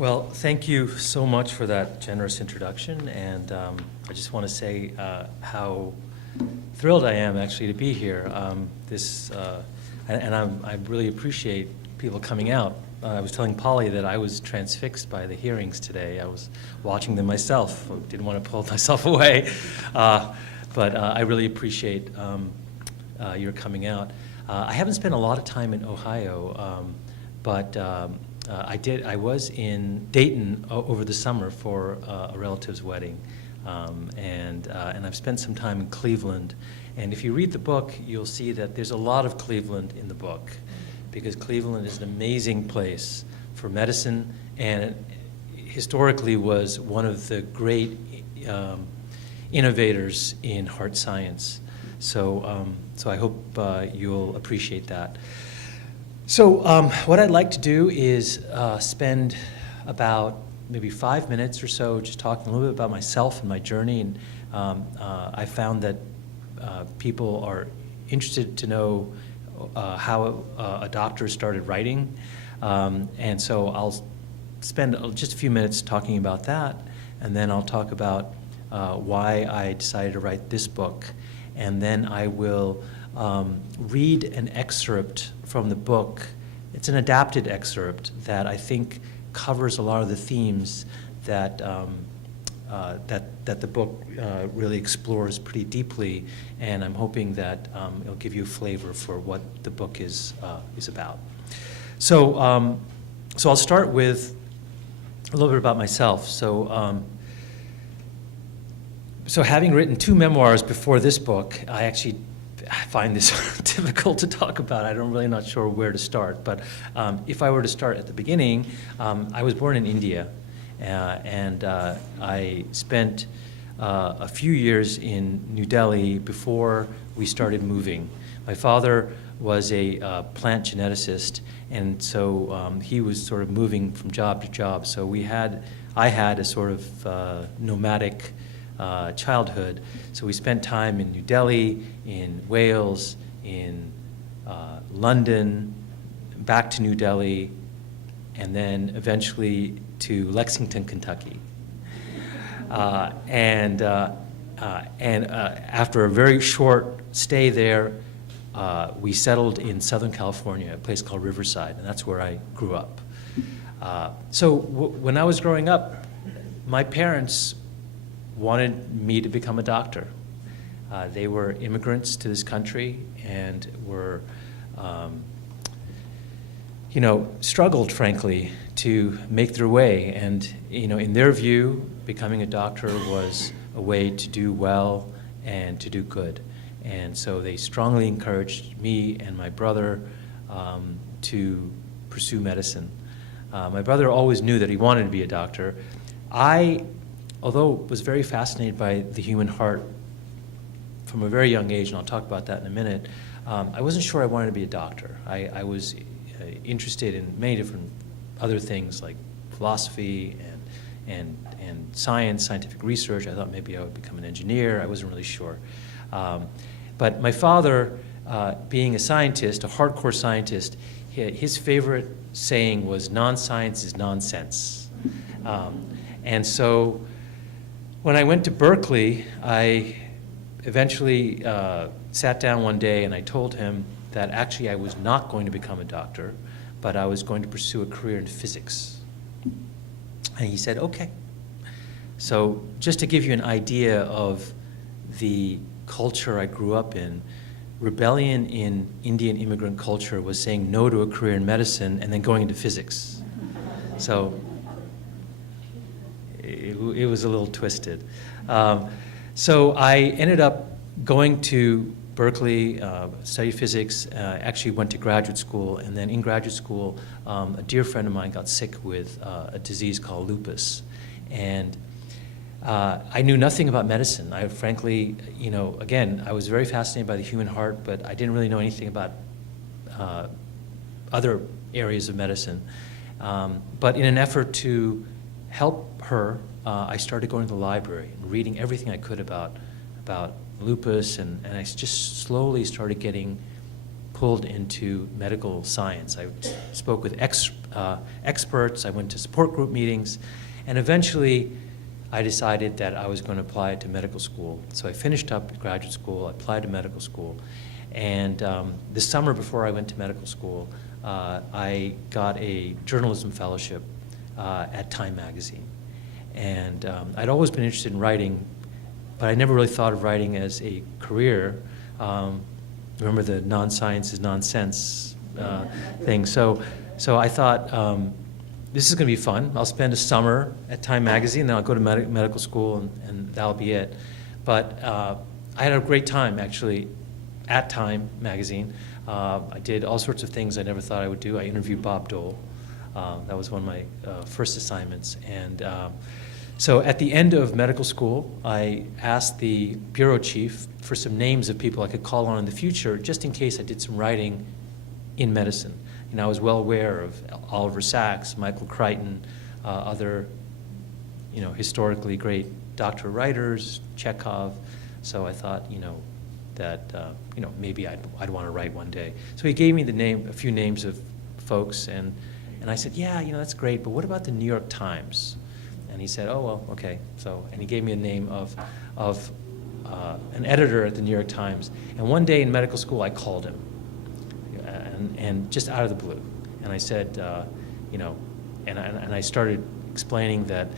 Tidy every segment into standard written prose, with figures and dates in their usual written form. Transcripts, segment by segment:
Well, thank you so much for that generous introduction, and I just want to say how thrilled I am actually to be here. I really appreciate people coming out. I was telling Polly that I was transfixed by the hearings today. I was watching them myself. Didn't want to pull myself away, but I really appreciate your coming out. I haven't spent a lot of time in Ohio, but I was in Dayton over the summer for a relative's wedding, and I've spent some time in Cleveland. And if you read the book, you'll see that there's a lot of Cleveland in the book, because Cleveland is an amazing place for medicine, and it historically was one of the great innovators in heart science. So I hope you'll appreciate that. So what I'd like to do is spend about maybe 5 minutes or so just talking a little bit about myself and my journey. And I found that people are interested to know how a doctor started writing. And so I'll spend just a few minutes talking about that, and then I'll talk about why I decided to write this book. And then I will read an excerpt from the book. It's an adapted excerpt that I think covers a lot of the themes that that the book really explores pretty deeply, and I'm hoping that it'll give you a flavor for what the book is about. So I'll start with a little bit about myself. So having written 2 memoirs before this book, I find this difficult to talk about. I'm really not sure where to start. But if I were to start at the beginning, I was born in India, and I spent a few years in New Delhi before we started moving. My father was a plant geneticist, and so he was sort of moving from job to job. So I had a sort of nomadic childhood. So we spent time in New Delhi, in Wales, in London, back to New Delhi, and then eventually to Lexington, Kentucky. And after a very short stay there, we settled in Southern California, a place called Riverside, and that's where I grew up. So when I was growing up, my parents wanted me to become a doctor. They were immigrants to this country and were, struggled, frankly, to make their way. And, in their view, becoming a doctor was a way to do well and to do good. And so they strongly encouraged me and my brother to pursue medicine. My brother always knew that he wanted to be a doctor. Although was very fascinated by the human heart from a very young age, and I'll talk about that in a minute, I wasn't sure I wanted to be a doctor. I was interested in many different other things like philosophy and science, scientific research. I thought maybe I would become an engineer. I wasn't really sure. But my father, being a scientist, a hardcore scientist, his favorite saying was, "Non-science is nonsense." And so when I went to Berkeley, I eventually sat down one day and I told him that actually I was not going to become a doctor, but I was going to pursue a career in physics. And he said, okay. So just to give you an idea of the culture I grew up in, rebellion in Indian immigrant culture was saying no to a career in medicine and then going into physics. So it was a little twisted. So I ended up going to Berkeley, studied physics, actually went to graduate school, and then in graduate school, a dear friend of mine got sick with a disease called lupus. And I knew nothing about medicine. I frankly, again, I was very fascinated by the human heart, but I didn't really know anything about other areas of medicine. But in an effort to help her, I started going to the library and reading everything I could about lupus, and I just slowly started getting pulled into medical science. I spoke with experts, I went to support group meetings, and eventually I decided that I was going to apply to medical school. So I finished up graduate school, I applied to medical school, and the summer before I went to medical school, I got a journalism fellowship at Time magazine. And I'd always been interested in writing, but I never really thought of writing as a career. Remember the non-science is nonsense thing. So I thought, this is going to be fun. I'll spend a summer at Time magazine, then I'll go to medical school, and that'll be it. But I had a great time, actually, at Time magazine. I did all sorts of things I never thought I would do. I interviewed Bob Dole. That was one of my first assignments. And so at the end of medical school, I asked the bureau chief for some names of people I could call on in the future, just in case I did some writing in medicine. I was well aware of Oliver Sacks, Michael Crichton, other, historically great doctor writers, Chekhov. So I thought, that maybe I'd want to write one day. So he gave me a few names of folks, and I said, yeah, that's great, but what about the New York Times? And he said, oh, well, okay. And he gave me a name of an editor at the New York Times. And one day in medical school, I called him, and just out of the blue. And I said, and I started explaining that,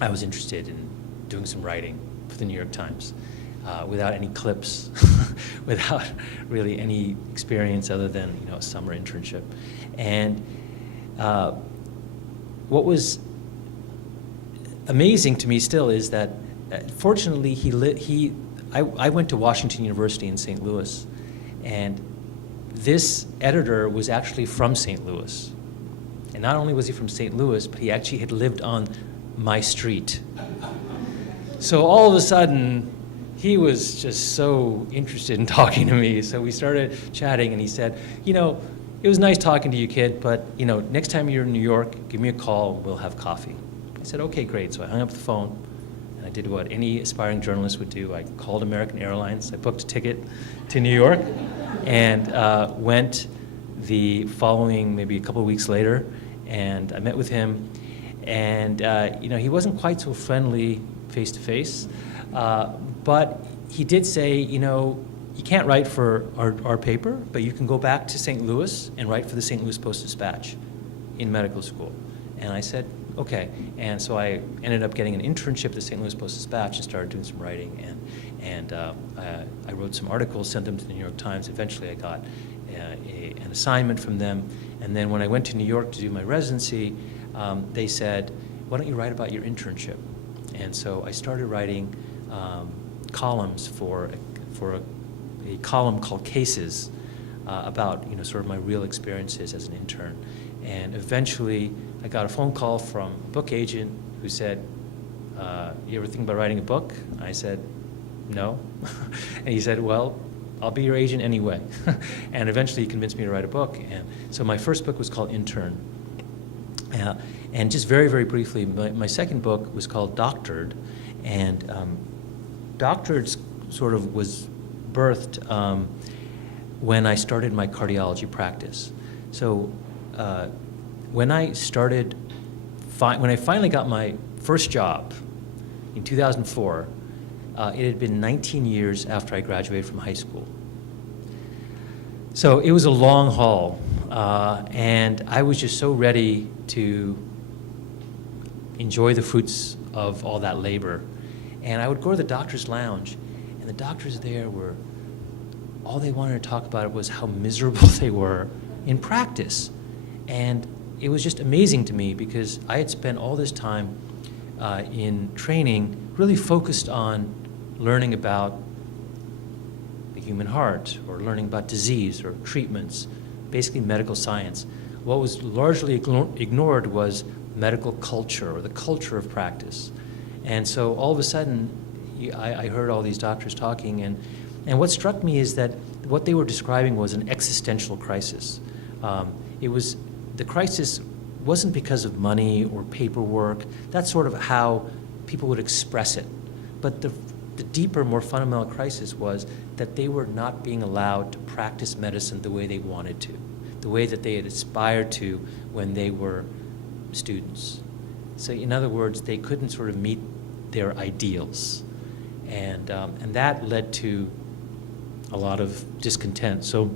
I was interested in doing some writing for the New York Times. Without any clips, without really any experience other than a summer internship. And what was amazing to me still is that fortunately I went to Washington University in St. Louis, and this editor was actually from St. Louis. And not only was he from St. Louis, but he actually had lived on my street. So all of a sudden, he was just so interested in talking to me. So we started chatting, and he said, it was nice talking to you, kid, but, next time you're in New York, give me a call, we'll have coffee. I said, okay, great. So I hung up the phone, and I did what any aspiring journalist would do. I called American Airlines, I booked a ticket to New York, and went the following, maybe a couple of weeks later, and I met with him, and, he wasn't quite so friendly face-to-face, but he did say, you can't write for our paper, but you can go back to St. Louis and write for the St. Louis Post-Dispatch in medical school. And I said, okay. And so I ended up getting an internship at the St. Louis Post-Dispatch and started doing some writing. And I wrote some articles, sent them to the New York Times. Eventually I got an assignment from them. And then when I went to New York to do my residency, they said, why don't you write about your internship? And so I started writing columns for a column called Cases about sort of my real experiences as an intern. And eventually I got a phone call from a book agent who said, you ever think about writing a book? I said, no. And he said, well, I'll be your agent anyway. And eventually he convinced me to write a book. And so my first book was called Intern. And just very, very briefly, my second book was called Doctored. And Doctored sort of was birthed when I started my cardiology practice. So when I finally got my first job in 2004, it had been 19 years after I graduated from high school. So it was a long haul, and I was just so ready to enjoy the fruits of all that labor. And I would go to the doctor's lounge, and the doctors there were, all they wanted to talk about was how miserable they were in practice. And it was just amazing to me because I had spent all this time in training really focused on learning about the human heart or learning about disease or treatments, basically medical science. What was largely ignored was medical culture or the culture of practice. And so all of a sudden, I heard all these doctors talking, and what struck me is that what they were describing was an existential crisis. The crisis wasn't because of money or paperwork. That's sort of how people would express it. But the deeper, more fundamental crisis was that they were not being allowed to practice medicine the way they wanted to, the way that they had aspired to when they were students. So in other words, they couldn't sort of meet their ideals. And that led to a lot of discontent. So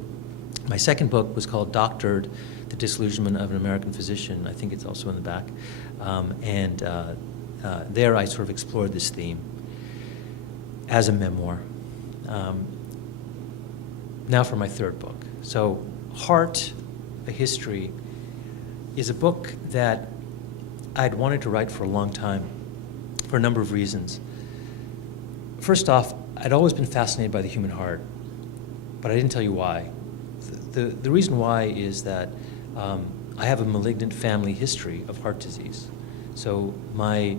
my second book was called Doctored, The Disillusionment of an American Physician. I think it's also in the back. There I sort of explored this theme as a memoir. Now for my third book. So Heart, A History, is a book that I'd wanted to write for a long time for a number of reasons. First off, I'd always been fascinated by the human heart, but I didn't tell you why. The reason why is that I have a malignant family history of heart disease. So my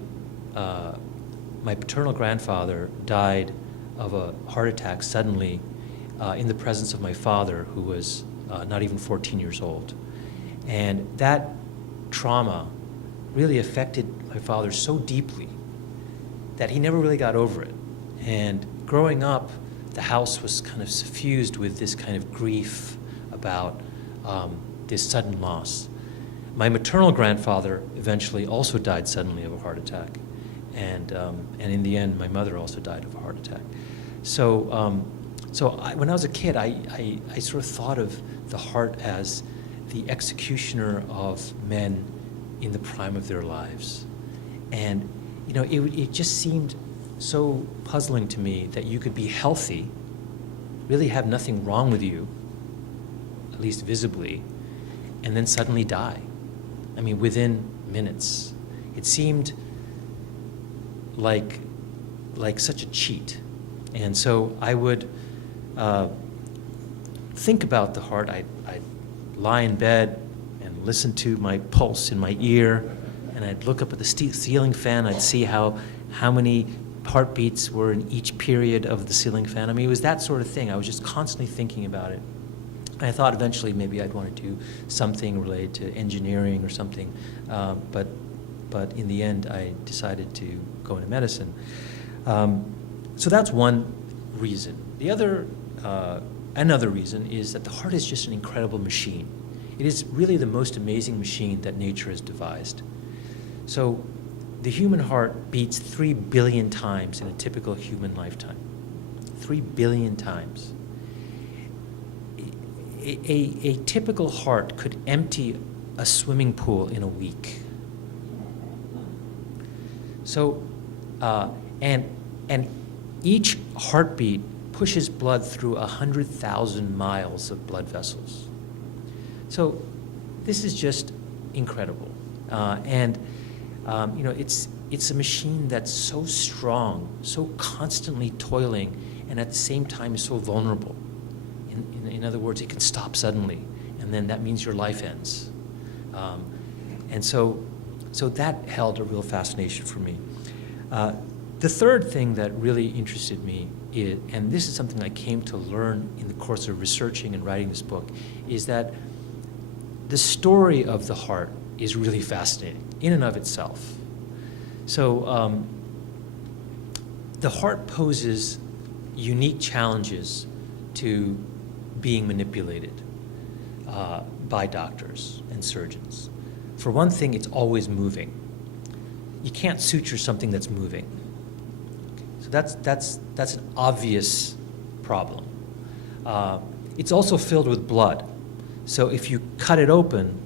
paternal grandfather died of a heart attack suddenly in the presence of my father, who was not even 14 years old. And that trauma really affected my father so deeply that he never really got over it. And growing up, the house was kind of suffused with this kind of grief about this sudden loss. My maternal grandfather eventually also died suddenly of a heart attack. And in the end, my mother also died of a heart attack. So, when I was a kid, I sort of thought of the heart as the executioner of men in the prime of their lives. And, it just seemed so puzzling to me that you could be healthy, really have nothing wrong with you, at least visibly, and then suddenly die. I mean, within minutes. It seemed like such a cheat. And so I would think about the heart. I'd lie in bed and listen to my pulse in my ear, and I'd look up at the ceiling fan. I'd see how many heartbeats were in each period of the ceiling fan. I mean, it was that sort of thing. I was just constantly thinking about it. And I thought eventually maybe I'd want to do something related to engineering or something, but in the end I decided to go into medicine. So that's one reason. The other, another reason is that the heart is just an incredible machine. It is really the most amazing machine that nature has devised. So the human heart beats 3 billion times in a typical human lifetime. 3 billion times. A typical heart could empty a swimming pool in a week. So, and each heartbeat pushes blood through 100,000 miles of blood vessels. So, this is just incredible, it's a machine that's so strong, so constantly toiling, and at the same time is so vulnerable. In other words, it can stop suddenly, and then that means your life ends. And so that held a real fascination for me. The third thing that really interested me, and this is something I came to learn in the course of researching and writing this book, is that the story of the heart is really fascinating in and of itself. So the heart poses unique challenges to being manipulated by doctors and surgeons. For one thing, it's always moving. You can't suture something that's moving. So that's an obvious problem. It's also filled with blood. So if you cut it open,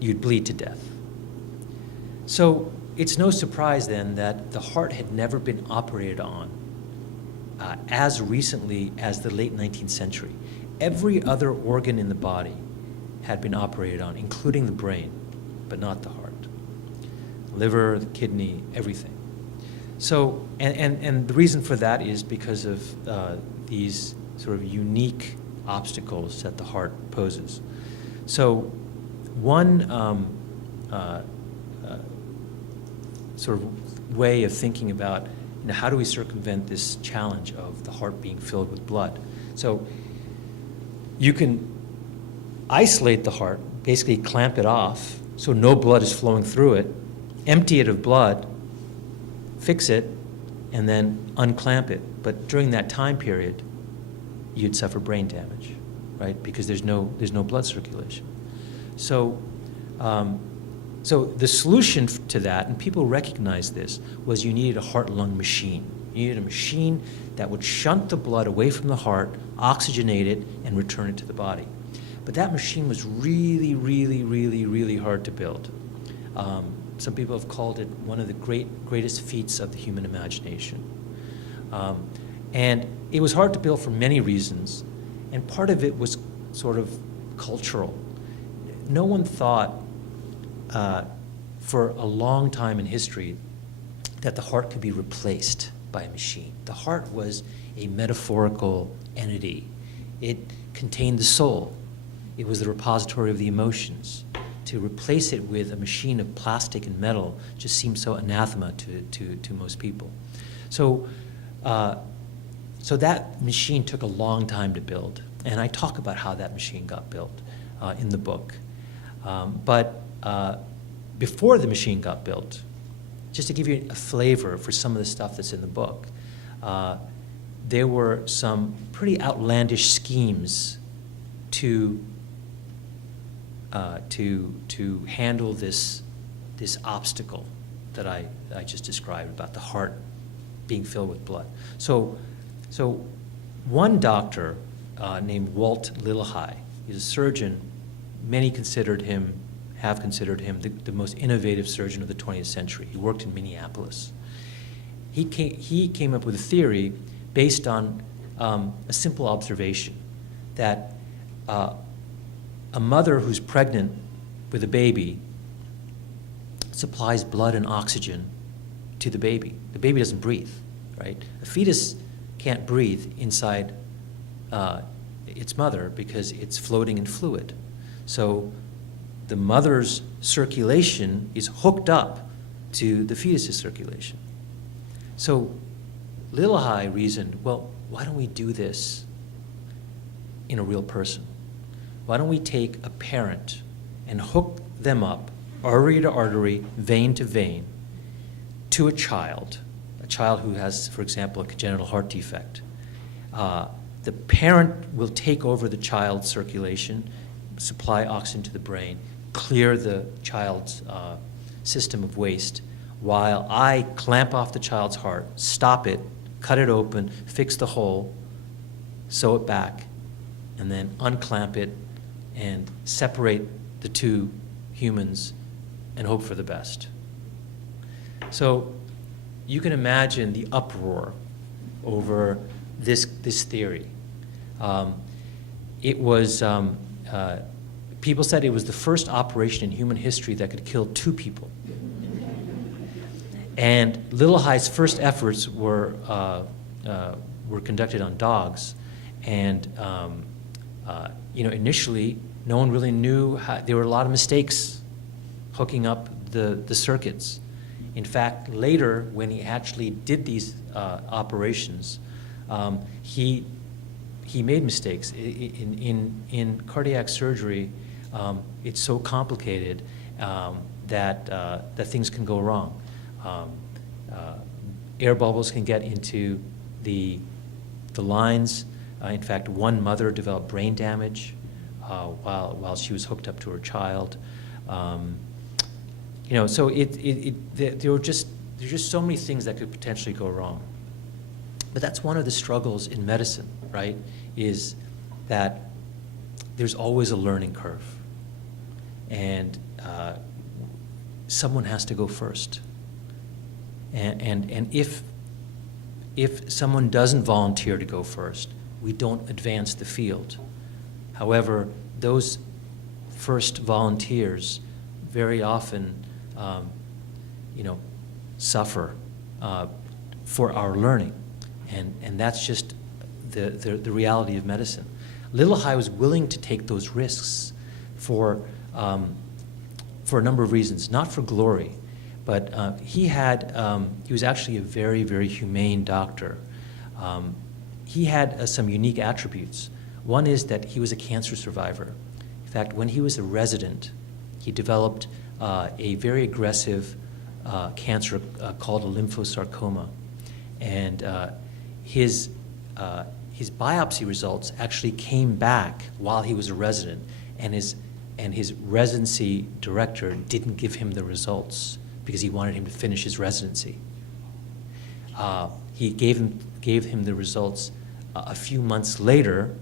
you'd bleed to death. So it's no surprise then that the heart had never been operated on as recently as the late 19th century. Every other organ in the body had been operated on, including the brain, but not the heart. Liver, the kidney, everything. So, and the reason for that is because of these sort of unique obstacles that the heart poses. So one sort of way of thinking about how do we circumvent this challenge of the heart being filled with blood. So you can isolate the heart, basically clamp it off so no blood is flowing through it, empty it of blood, fix it, and then unclamp it. But during that time period, you'd suffer brain damage, right? Because there's no blood circulation. So, so the solution to that, and people recognize this, was you needed a heart-lung machine. You needed a machine that would shunt the blood away from the heart, oxygenate it, and return it to the body. But that machine was really, really, really, really hard to build. Some people have called it one of the greatest feats of the human imagination. And it was hard to build for many reasons, and part of it was sort of cultural. No one thought for a long time in history that the heart could be replaced by a machine. The heart was a metaphorical entity. It contained the soul. It was the repository of the emotions. To replace it with a machine of plastic and metal just seemed so anathema to most people. So, so that machine took a long time to build, and I talk about how that machine got built in the book. But before the machine got built, just to give you a flavor for some of the stuff that's in the book, there were some pretty outlandish schemes to handle this obstacle that I just described about the heart being filled with blood. So one doctor named Walt Lillehei, he's a surgeon. Many have considered him the most innovative surgeon of the 20th century. He worked in Minneapolis. He came up with a theory based on a simple observation that a mother who's pregnant with a baby supplies blood and oxygen to the baby. The baby doesn't breathe, right? A fetus can't breathe inside its mother because it's floating in fluid. So the mother's circulation is hooked up to the fetus's circulation. So Lillehei reasoned, well, why don't we do this in a real person? Why don't we take a parent and hook them up, artery to artery, vein to vein, to a child who has, for example, a congenital heart defect. The parent will take over the child's circulation, supply oxygen to the brain, clear the child's system of waste, while I clamp off the child's heart, stop it, cut it open, fix the hole, sew it back, and then unclamp it and separate the two humans and hope for the best. So you can imagine the uproar over this theory. It was, people said it was the first operation in human history that could kill 2 people. And Lillehei's first efforts were conducted on dogs, and initially no one really knew how. There were a lot of mistakes hooking up the circuits. In fact, later when he actually did these operations, he made mistakes. In cardiac surgery, it's so complicated that things can go wrong. Air bubbles can get into the lines. In fact, one mother developed brain damage while she was hooked up to her child. So there were just so many things that could potentially go wrong. But that's one of the struggles in medicine, right? Is that there's always a learning curve, and someone has to go first. And if someone doesn't volunteer to go first, we don't advance the field. However, those first volunteers very often, suffer for our learning, and that's just the reality of medicine. Lillehei was willing to take those risks for a number of reasons, not for glory, but he was actually a very, very humane doctor. He had some unique attributes. One is that he was a cancer survivor. In fact, when he was a resident, he developed a very aggressive cancer called a lymphosarcoma. And his biopsy results actually came back while he was a resident, and his residency director didn't give him the results because he wanted him to finish his residency. He gave him the results a few months later,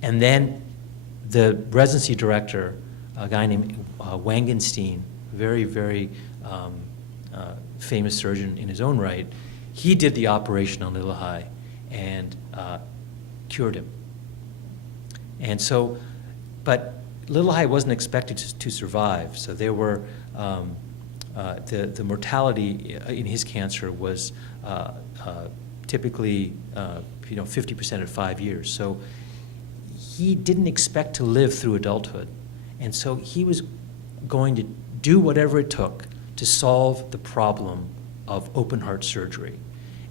and then the residency director, a guy named Wangenstein, very, very famous surgeon in his own right, he did the operation on Lillehei and cured him. And so, but Lillehei wasn't expected to survive, so there were, the mortality in his cancer was typically 50% at 5 years. So he didn't expect to live through adulthood. And so he was going to do whatever it took to solve the problem of open heart surgery.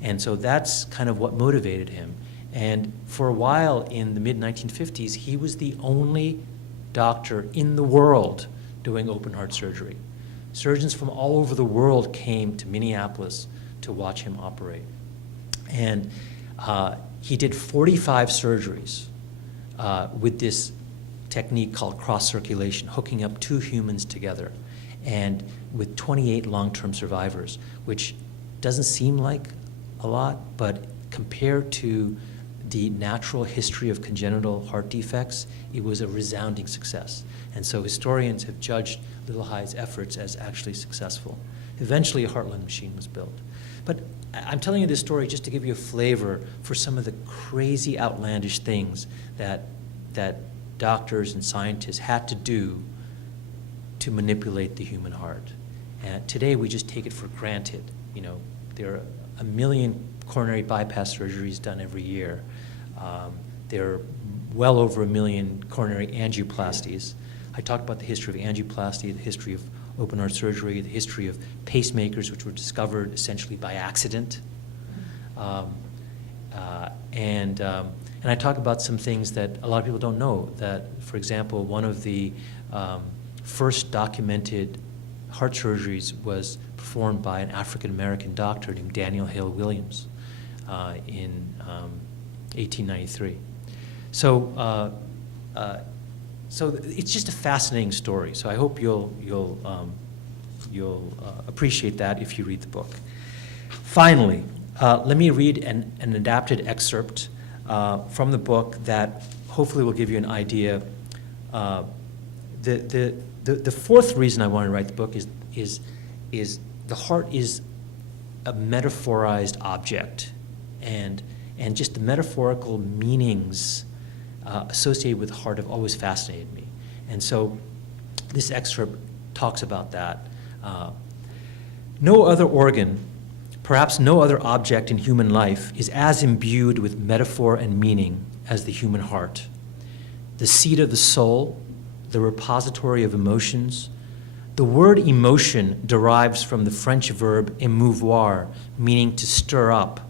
And so that's kind of what motivated him. And for a while in the mid-1950s, he was the only doctor in the world doing open heart surgery. Surgeons from all over the world came to Minneapolis to watch him operate. And he did 45 surgeries with this technique called cross-circulation, hooking up two humans together, and with 28 long-term survivors, which doesn't seem like a lot, but compared to the natural history of congenital heart defects, it was a resounding success. And so historians have judged Lillehei's efforts as actually successful. Eventually, a heart-lung machine was built. But I'm telling you this story just to give you a flavor for some of the crazy, outlandish things that doctors and scientists had to do to manipulate the human heart. And today, we just take it for granted. There are 1 million coronary bypass surgeries done every year. There are well over 1 million coronary angioplasties. I talked about the history of angioplasty, the history of open heart surgery, the history of pacemakers, which were discovered essentially by accident. And I talk about some things that a lot of people don't know, that, for example, one of the first documented heart surgeries was performed by an African-American doctor named Daniel Hale Williams in 1893. So it's just a fascinating story. So I hope you'll appreciate that if you read the book. Finally, let me read an adapted excerpt from the book that hopefully will give you an idea. The fourth reason I want to write the book is the heart is a metaphorized object, and just the metaphorical meanings associated with the heart have always fascinated me. And so this excerpt talks about that. No other organ, perhaps no other object in human life, is as imbued with metaphor and meaning as the human heart. The seat of the soul, the repository of emotions. The word emotion derives from the French verb émouvoir, meaning to stir up.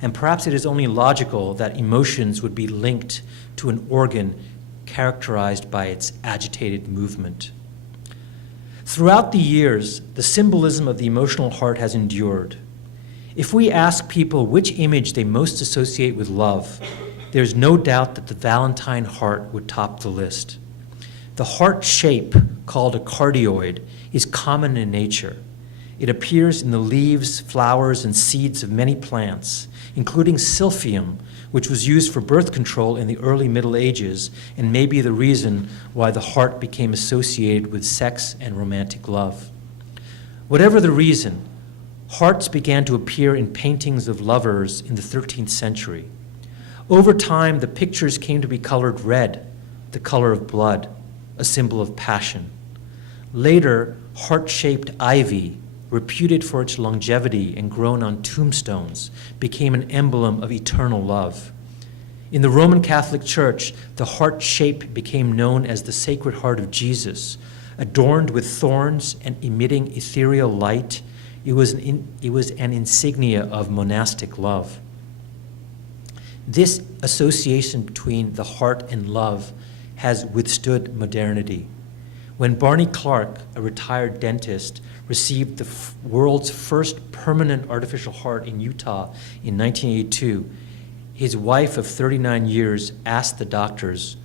And perhaps it is only logical that emotions would be linked to an organ characterized by its agitated movement. Throughout the years, the symbolism of the emotional heart has endured. If we ask people which image they most associate with love, there's no doubt that the Valentine heart would top the list. The heart shape, called a cardioid, is common in nature. It appears in the leaves, flowers, and seeds of many plants, including silphium, which was used for birth control in the early Middle Ages and may be the reason why the heart became associated with sex and romantic love. Whatever the reason, hearts began to appear in paintings of lovers in the 13th century. Over time, the pictures came to be colored red, the color of blood, a symbol of passion. Later, heart-shaped ivy, reputed for its longevity and grown on tombstones, became an emblem of eternal love. In the Roman Catholic Church, the heart shape became known as the Sacred Heart of Jesus. Adorned with thorns and emitting ethereal light, it was an insignia of monastic love. This association between the heart and love has withstood modernity. When Barney Clark, a retired dentist, received the world's first permanent artificial heart in Utah in 1982, his wife of 39 years asked the doctors,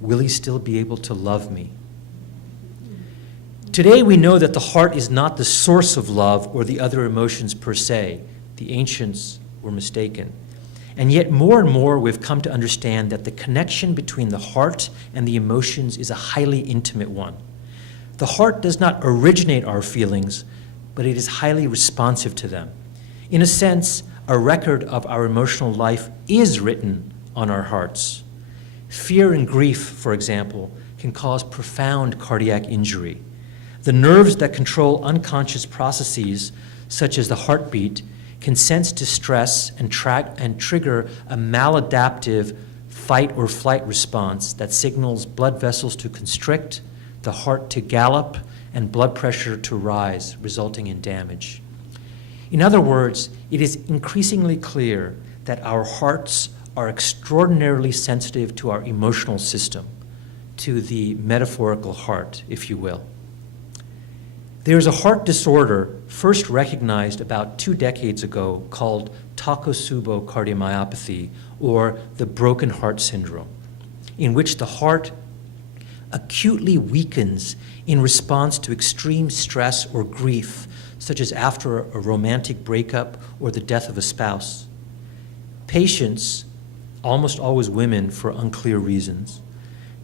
"Will he still be able to love me?" Today we know that the heart is not the source of love or the other emotions per se. The ancients were mistaken. And yet more and more we've come to understand that the connection between the heart and the emotions is a highly intimate one. The heart does not originate our feelings, but it is highly responsive to them. In a sense, a record of our emotional life is written on our hearts. Fear and grief, for example, can cause profound cardiac injury. The nerves that control unconscious processes, such as the heartbeat, can sense distress and trigger a maladaptive fight or flight response that signals blood vessels to constrict, the heart to gallop, and blood pressure to rise, resulting in damage. In other words, it is increasingly clear that our hearts are extraordinarily sensitive to our emotional system, to the metaphorical heart, if you will. There is a heart disorder first recognized about 2 decades ago called Takotsubo cardiomyopathy, or the broken heart syndrome, in which the heart acutely weakens in response to extreme stress or grief, such as after a romantic breakup or the death of a spouse. Patients, almost always women for unclear reasons,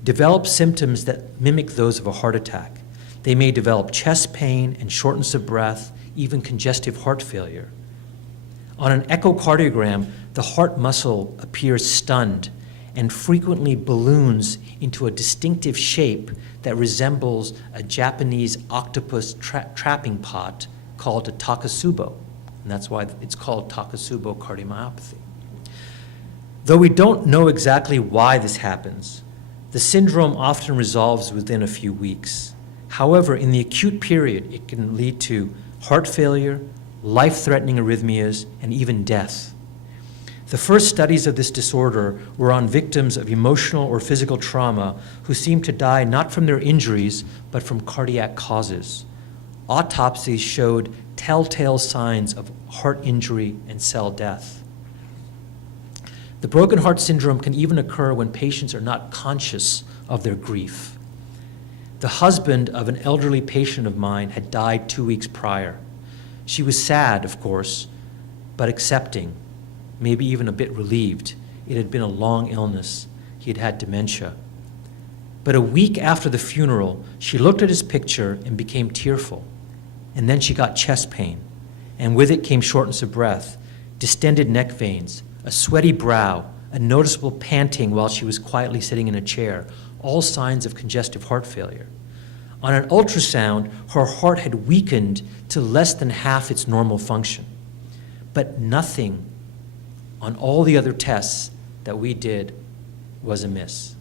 develop symptoms that mimic those of a heart attack. They may develop chest pain and shortness of breath, even congestive heart failure. On an echocardiogram, the heart muscle appears stunned and frequently balloons into a distinctive shape that resembles a Japanese octopus trapping pot called a takotsubo, and that's why it's called Takotsubo cardiomyopathy. Though we don't know exactly why this happens, the syndrome often resolves within a few weeks. However, in the acute period, it can lead to heart failure, life-threatening arrhythmias, and even death. The first studies of this disorder were on victims of emotional or physical trauma who seemed to die not from their injuries, but from cardiac causes. Autopsies showed telltale signs of heart injury and cell death. The broken heart syndrome can even occur when patients are not conscious of their grief. The husband of an elderly patient of mine had died 2 weeks prior. She was sad, of course, but accepting, maybe even a bit relieved. It had been a long illness. He had had dementia. But a week after the funeral, she looked at his picture and became tearful. And then she got chest pain, and with it came shortness of breath, distended neck veins, a sweaty brow, a noticeable panting while she was quietly sitting in a chair, all signs of congestive heart failure. On an ultrasound, her heart had weakened to less than half its normal function. But nothing on all the other tests that we did was amiss.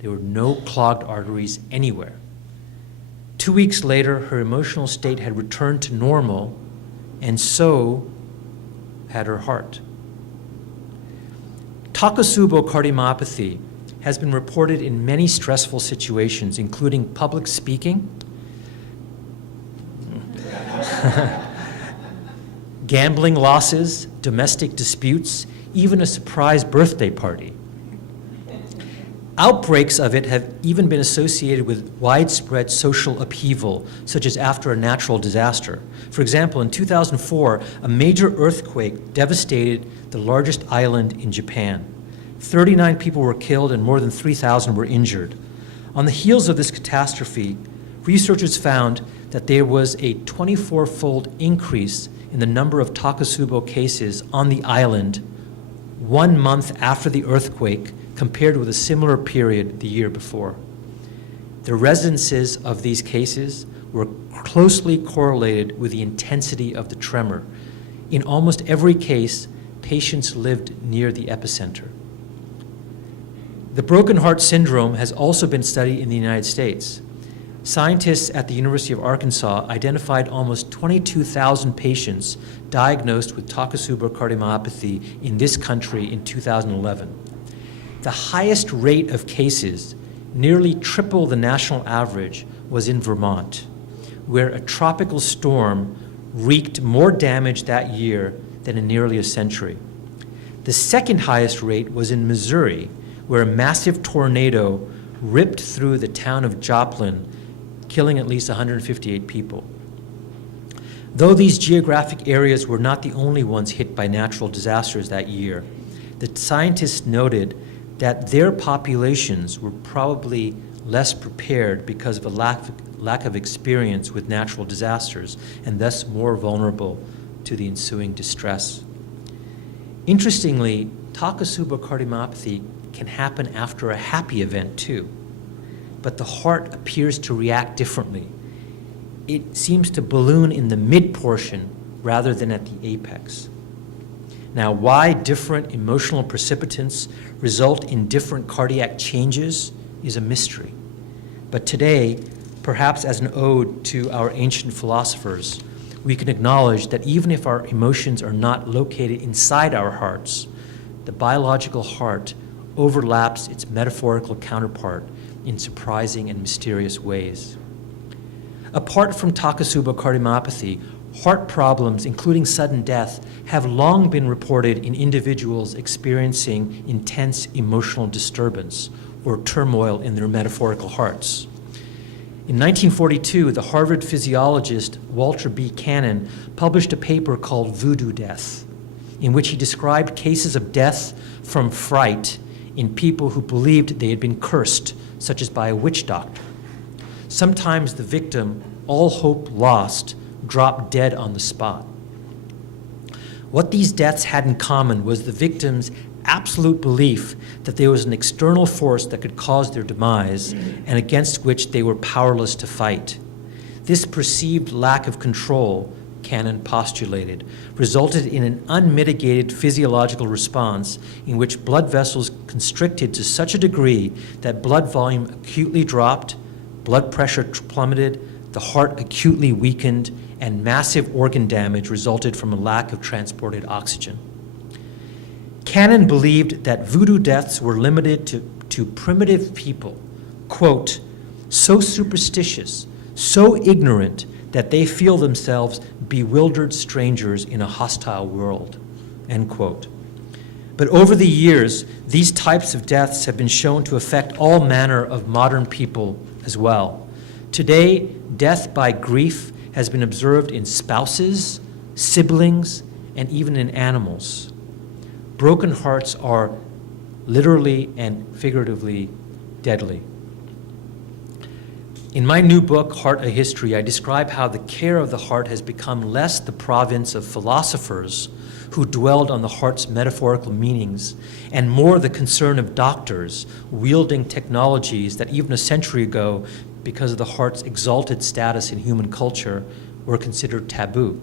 There were no clogged arteries anywhere. 2 weeks later, her emotional state had returned to normal, and so had her heart. Takotsubo cardiomyopathy has been reported in many stressful situations, including public speaking, gambling losses, domestic disputes, even a surprise birthday party. Outbreaks of it have even been associated with widespread social upheaval, such as after a natural disaster. For example, in 2004, a major earthquake devastated the largest island in Japan. 39 people were killed and more than 3,000 were injured. On the heels of this catastrophe, researchers found that there was a 24-fold increase in the number of Takotsubo cases on the island 1 month after the earthquake compared with a similar period the year before. The residences of these cases were closely correlated with the intensity of the tremor. In almost every case, patients lived near the epicenter. The broken heart syndrome has also been studied in the United States. Scientists at the University of Arkansas identified almost 22,000 patients diagnosed with Takotsubo cardiomyopathy in this country in 2011. The highest rate of cases, nearly triple the national average, was in Vermont, where a tropical storm wreaked more damage that year than in nearly a century. The second highest rate was in Missouri, where a massive tornado ripped through the town of Joplin, killing at least 158 people. Though these geographic areas were not the only ones hit by natural disasters that year, the scientists noted that their populations were probably less prepared because of a lack of experience with natural disasters and thus more vulnerable to the ensuing distress. Interestingly, Takotsubo cardiomyopathy can happen after a happy event too, but the heart appears to react differently. It seems to balloon in the mid-portion rather than at the apex. Now, why different emotional precipitants result in different cardiac changes is a mystery. But today, perhaps as an ode to our ancient philosophers, we can acknowledge that even if our emotions are not located inside our hearts, the biological heart overlaps its metaphorical counterpart in surprising and mysterious ways. Apart from Takotsubo cardiomyopathy, heart problems, including sudden death, have long been reported in individuals experiencing intense emotional disturbance or turmoil in their metaphorical hearts. In 1942, the Harvard physiologist Walter B. Cannon published a paper called Voodoo Death, in which he described cases of death from fright in people who believed they had been cursed, such as by a witch doctor. Sometimes the victim, all hope lost, dropped dead on the spot. What these deaths had in common was the victim's absolute belief that there was an external force that could cause their demise and against which they were powerless to fight. This perceived lack of control, Cannon postulated, resulted in an unmitigated physiological response in which blood vessels constricted to such a degree that blood volume acutely dropped, blood pressure plummeted, the heart acutely weakened, and massive organ damage resulted from a lack of transported oxygen. Cannon believed that voodoo deaths were limited to primitive people, quote, so superstitious, so ignorant that they feel themselves bewildered strangers in a hostile world, end quote. But over the years, these types of deaths have been shown to affect all manner of modern people as well. Today, death by grief has been observed in spouses, siblings, and even in animals. Broken hearts are literally and figuratively deadly. In my new book, Heart: A History, I describe how the care of the heart has become less the province of philosophers who dwelled on the heart's metaphorical meanings, and more the concern of doctors wielding technologies that even a century ago, because of the heart's exalted status in human culture, were considered taboo.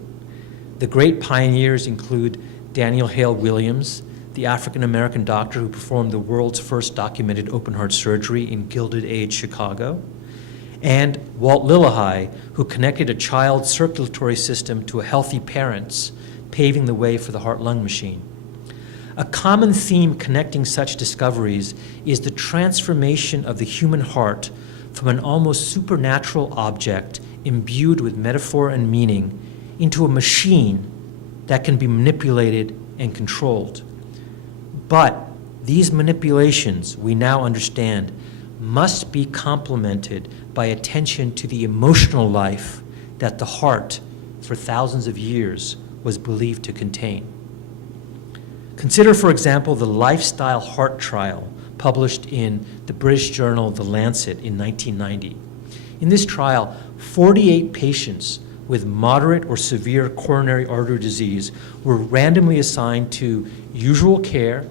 The great pioneers include Daniel Hale Williams, the African-American doctor who performed the world's first documented open-heart surgery in Gilded Age Chicago, and Walt Lillehei, who connected a child's circulatory system to a healthy parent's, paving the way for the heart-lung machine. A common theme connecting such discoveries is the transformation of the human heart from an almost supernatural object imbued with metaphor and meaning into a machine that can be manipulated and controlled. But these manipulations, we now understand, must be complemented by attention to the emotional life that the heart, for thousands of years, was believed to contain. Consider, for example, the lifestyle heart trial published in the British journal The Lancet in 1990. In this trial, 48 patients with moderate or severe coronary artery disease were randomly assigned to usual care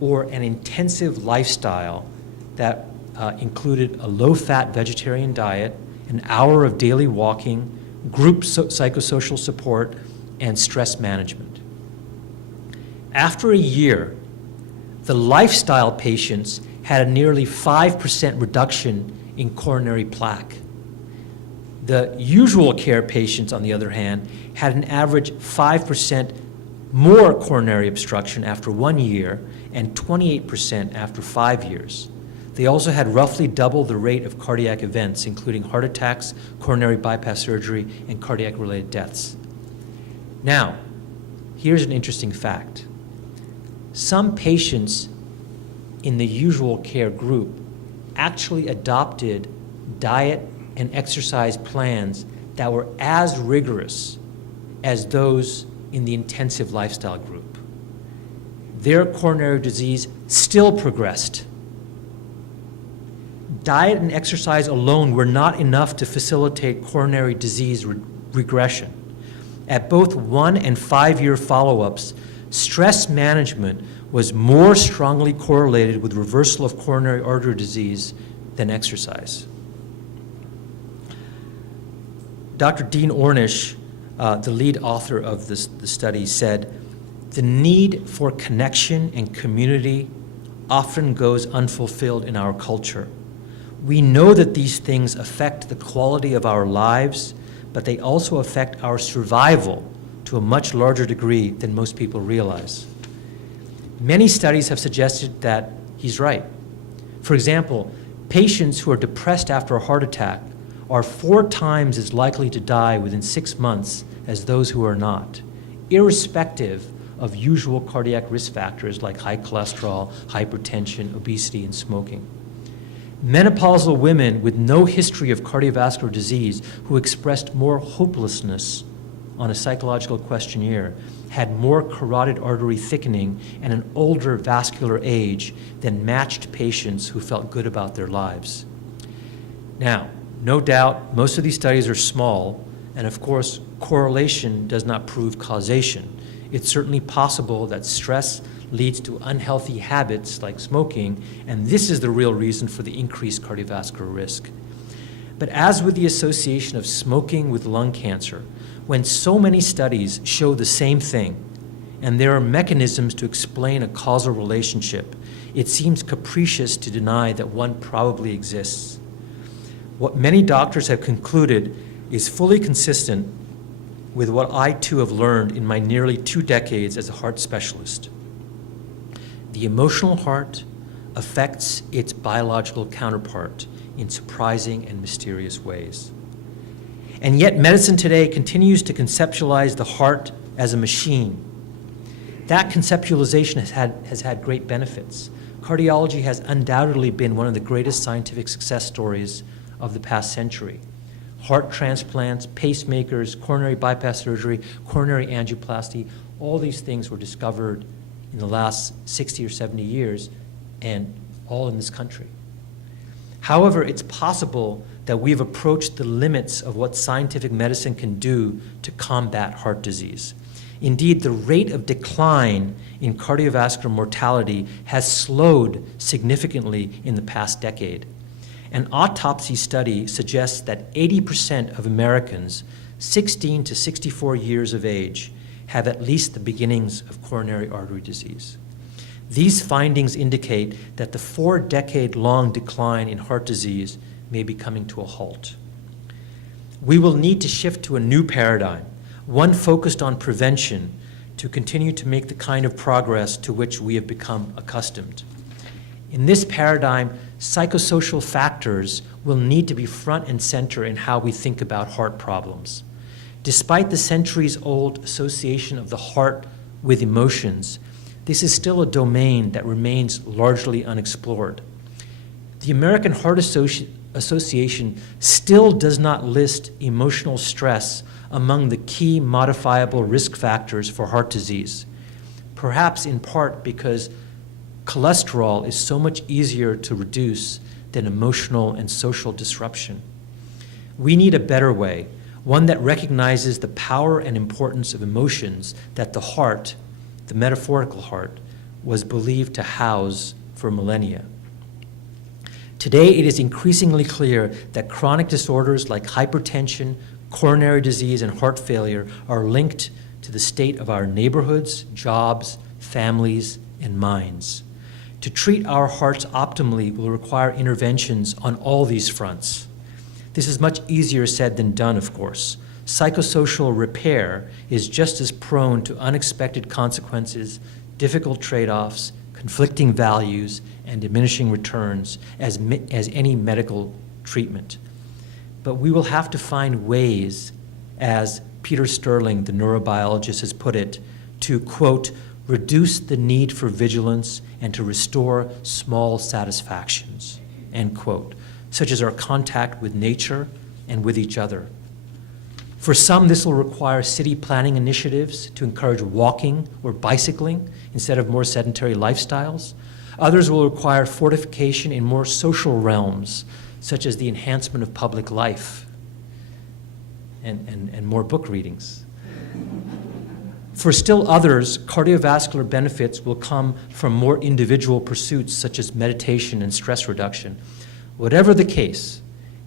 or an intensive lifestyle that included a low-fat vegetarian diet, an hour of daily walking, group psychosocial support, and stress management. After a year, the lifestyle patients had a nearly 5% reduction in coronary plaque. The usual care patients, on the other hand, had an average 5% more coronary obstruction after 1 year and 28% after 5 years. they also had roughly double the rate of cardiac events, including heart attacks, coronary bypass surgery, and cardiac-related deaths. Now, here's an interesting fact. Some patients in the usual care group actually adopted diet and exercise plans that were as rigorous as those in the intensive lifestyle group. Their coronary disease still progressed. Diet and exercise alone were not enough to facilitate coronary disease regression. At both 1 and 5 year follow-ups, stress management was more strongly correlated with reversal of coronary artery disease than exercise. Dr. Dean Ornish, the lead author of the study, said, "The need for connection and community often goes unfulfilled in our culture. We know that these things affect the quality of our lives, but they also affect our survival to a much larger degree than most people realize." Many studies have suggested that he's right. For example, patients who are depressed after a heart attack are 4 times as likely to die within 6 months as those who are not, irrespective of usual cardiac risk factors like high cholesterol, hypertension, obesity, and smoking. Menopausal women with no history of cardiovascular disease who expressed more hopelessness on a psychological questionnaire had more carotid artery thickening and an older vascular age than matched patients who felt good about their lives. Now, no doubt, most of these studies are small, and of course, correlation does not prove causation. It's certainly possible that stress leads to unhealthy habits like smoking, and this is the real reason for the increased cardiovascular risk. But as with the association of smoking with lung cancer, when so many studies show the same thing, and there are mechanisms to explain a causal relationship, it seems capricious to deny that one probably exists. What many doctors have concluded is fully consistent with what I too have learned in my nearly 2 decades as a heart specialist. The emotional heart affects its biological counterpart in surprising and mysterious ways. And yet medicine today continues to conceptualize the heart as a machine. That conceptualization has had great benefits. Cardiology has undoubtedly been one of the greatest scientific success stories of the past century. Heart transplants, pacemakers, coronary bypass surgery, coronary angioplasty, all these things were discovered in the last 60 or 70 years, and all in this country. However, it's possible that we've approached the limits of what scientific medicine can do to combat heart disease. Indeed, the rate of decline in cardiovascular mortality has slowed significantly in the past decade. An autopsy study suggests that 80% of Americans 16 to 64 years of age have at least the beginnings of coronary artery disease. These findings indicate that the 4-decade-long decline in heart disease may be coming to a halt. We will need to shift to a new paradigm, one focused on prevention, to continue to make the kind of progress to which we have become accustomed. In this paradigm, psychosocial factors will need to be front and center in how we think about heart problems. Despite the centuries-old association of the heart with emotions, this is still a domain that remains largely unexplored. The American Heart Association still does not list emotional stress among the key modifiable risk factors for heart disease, perhaps in part because cholesterol is so much easier to reduce than emotional and social disruption. We need a better way, one that recognizes the power and importance of emotions that the heart, the metaphorical heart, was believed to house for millennia. Today, it is increasingly clear that chronic disorders like hypertension, coronary disease, and heart failure are linked to the state of our neighborhoods, jobs, families, and minds. To treat our hearts optimally will require interventions on all these fronts. This is much easier said than done, of course. Psychosocial repair is just as prone to unexpected consequences, difficult trade-offs, conflicting values, and diminishing returns as any medical treatment. But we will have to find ways, as Peter Sterling, the neurobiologist, has put it, to, quote, reduce the need for vigilance and to restore small satisfactions, end quote, such as our contact with nature and with each other. For some, this will require city planning initiatives to encourage walking or bicycling instead of more sedentary lifestyles. Others will require fortification in more social realms, such as the enhancement of public life and more book readings. For still others, cardiovascular benefits will come from more individual pursuits such as meditation and stress reduction. Whatever the case,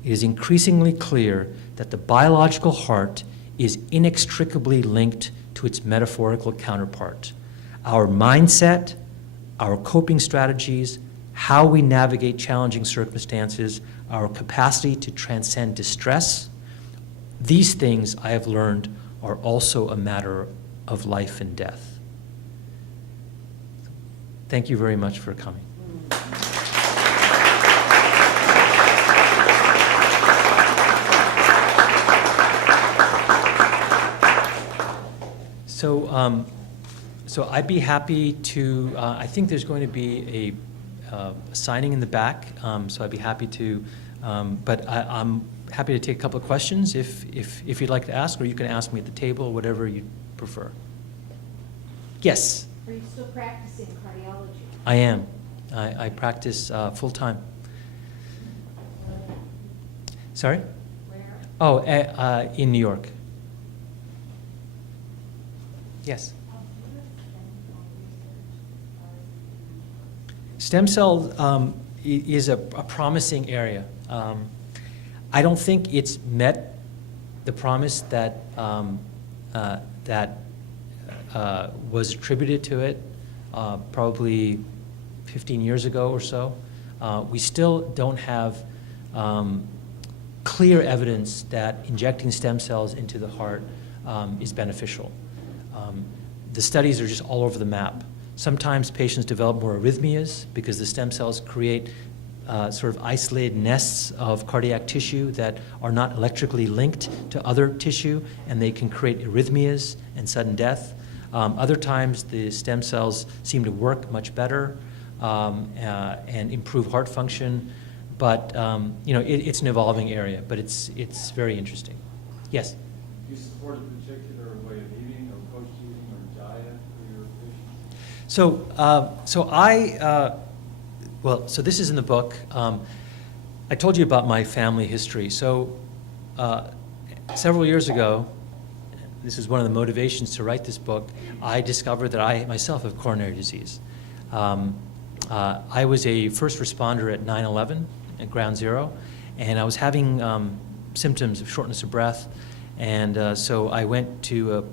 it is increasingly clear that the biological heart is inextricably linked to its metaphorical counterpart. Our mindset, our coping strategies, how we navigate challenging circumstances, our capacity to transcend distress, these things I have learned are also a matter of life and death. Thank you very much for coming. So I'd be happy to, I think there's going to be a signing in the back, so I'd be happy to, but I'm happy to take a couple of questions if you'd like to ask, or you can ask me at the table, whatever you prefer. Yes? Are you still practicing cardiology? I am. I practice full-time. Sorry? Where? Oh, in New York. Yes? Stem cell is a promising area. I don't think it's met the promise that was attributed to it probably 15 years ago or so. We still don't have clear evidence that injecting stem cells into the heart is beneficial. The studies are just all over the map. Sometimes patients develop more arrhythmias because the stem cells create sort of isolated nests of cardiac tissue that are not electrically linked to other tissue, and they can create arrhythmias and sudden death. Other times, the stem cells seem to work much better and improve heart function. But it's an evolving area, but it's very interesting. Yes? Do you support a particular way of eating or approach to eating or diet for your patients? So this is in the book. I told you about my family history. So several years ago, this is one of the motivations to write this book, I discovered that I myself have coronary disease. I was a first responder at 9/11 at Ground Zero, and I was having symptoms of shortness of breath, and so I went to a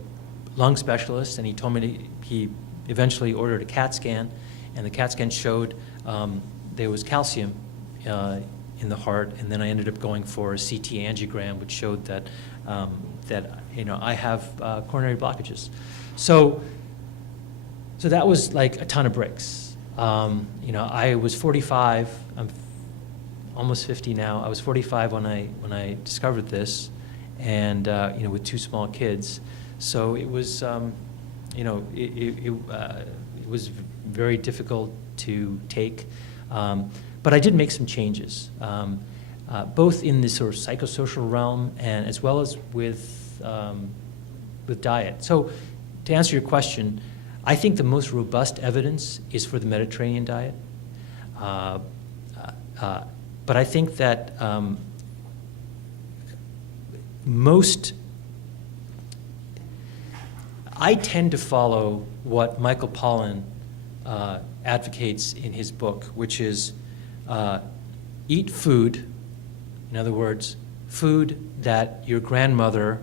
lung specialist, and he told me he eventually ordered a CAT scan, and the CAT scan showed there was calcium in the heart, and then I ended up going for a CT angiogram, which showed that I have coronary blockages. So that was like a ton of bricks. I was 45. I'm almost 50 now. I was 45 when I discovered this, and with two small kids. So it was it was very difficult to take. But I did make some changes, both in the sort of psychosocial realm and as well as with diet. So to answer your question, I think the most robust evidence is for the Mediterranean diet. But I think that I tend to follow what Michael Pollan advocates in his book, which is eat food, in other words, food that your grandmother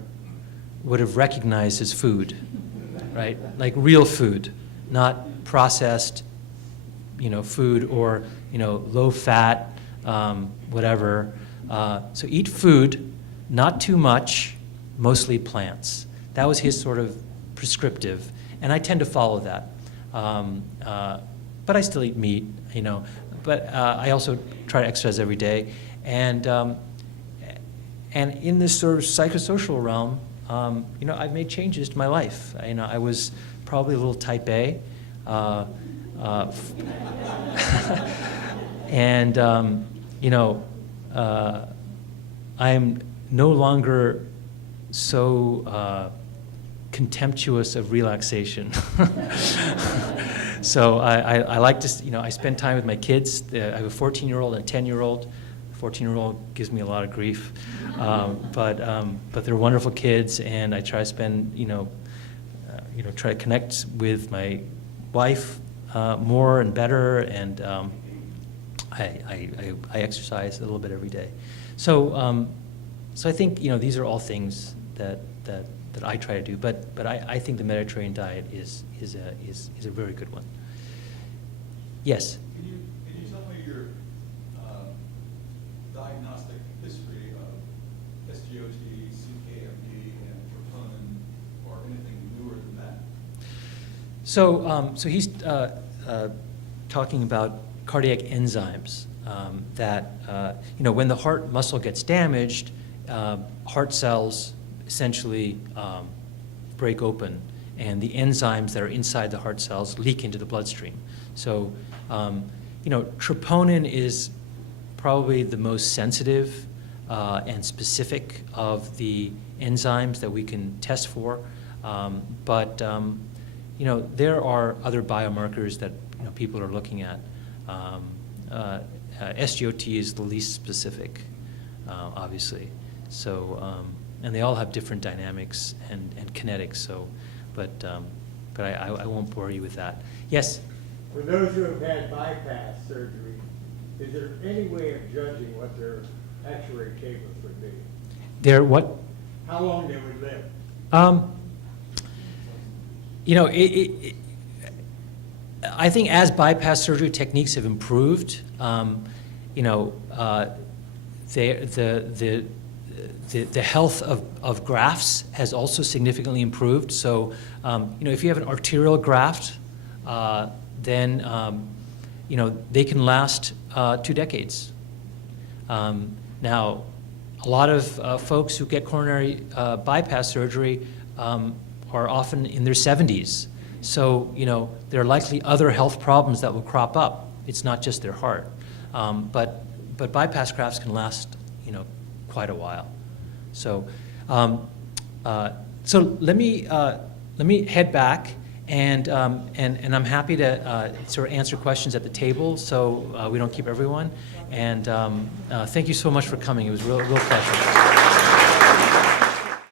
would have recognized as food, right? Like real food, not processed, food or, low fat, whatever. So eat food, not too much, mostly plants. That was his sort of prescriptive, and I tend to follow that. but I still eat meat, But I also try to exercise every day, and in this sort of psychosocial realm, I've made changes to my life. I was probably a little type A, and I'm no longer so contemptuous of relaxation. So I like to, I spend time with my kids. I have a 14-year-old and a 10-year-old. 14-year-old gives me a lot of grief, but they're wonderful kids, and I try to spend, try to connect with my wife more and better, and I exercise a little bit every day. So I think these are all things that I try to do, but I think the Mediterranean diet is a very good one. Yes. Can you tell me your diagnostic history of SGOT, CKMD, and troponin, or anything newer than that? So he's talking about cardiac enzymes that when the heart muscle gets damaged, heart cells essentially break open, and the enzymes that are inside the heart cells leak into the bloodstream. So troponin is probably the most sensitive and specific of the enzymes that we can test for, but there are other biomarkers that people are looking at. SGOT is the least specific, obviously. So, and they all have different dynamics and kinetics. So, but I won't bore you with that. Yes. For those who have had bypass surgery, is there any way of judging what their X-ray tables would be? They're what? How long they would live? I think as bypass surgery techniques have improved, the health of grafts has also significantly improved. So, if you have an arterial graft, then they can last 2 decades. Now, a lot of folks who get coronary bypass surgery are often in their 70s. So, there are likely other health problems that will crop up. It's not just their heart. But bypass grafts can last, quite a while. So, so let me head back, and I'm happy to sort of answer questions at the table, so we don't keep everyone. And thank you so much for coming. It was a real pleasure.